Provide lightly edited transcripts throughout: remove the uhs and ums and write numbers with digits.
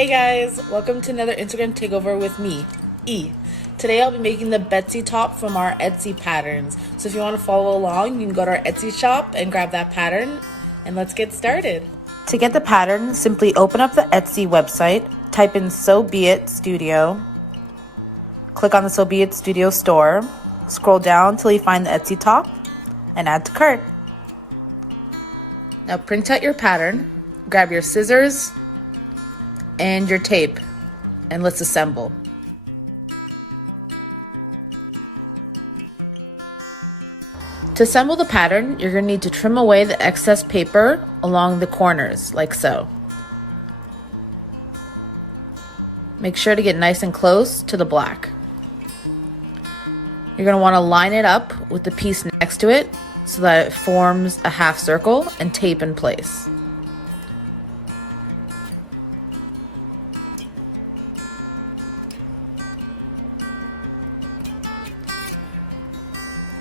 Hey guys, welcome to another Instagram takeover with me, E. Today I'll be making the Betsy top from our Etsy patterns. So if you want to follow along, you can go to our Etsy shop and grab that pattern, and let's get started. To get the pattern, simply open up the Etsy website, type in Sew Be It Studio, click on the Sew Be It Studio store, scroll down till you find the Etsy top, and add to cart. Now print out your pattern, grab your scissors and your tape, and let's assemble. To assemble the pattern, you're going to need to trim away the excess paper along the corners, like so. Make sure to get nice and close to the black. You're going to want to line it up with the piece next to it so that it forms a half circle and tape in place.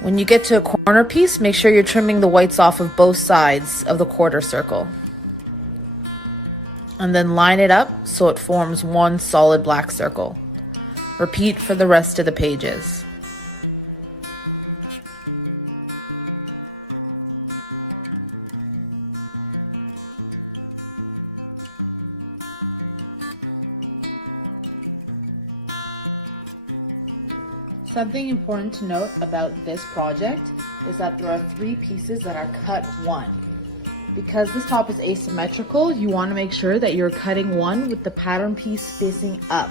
When you get to a corner piece, make sure you're trimming the whites off of both sides of the quarter circle. And then line it up so it forms one solid black circle. Repeat for the rest of the pages. Something important to note about this project is that there are 3 pieces that are cut 1. Because this top is asymmetrical, you want to make sure that you're cutting one with the pattern piece facing up.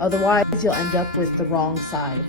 Otherwise, you'll end up with the wrong side.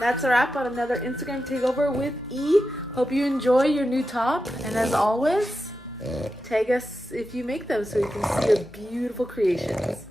That's a wrap on another Instagram takeover with E. Hope you enjoy your new top, and as always, tag us if you make them so we can see your beautiful creations.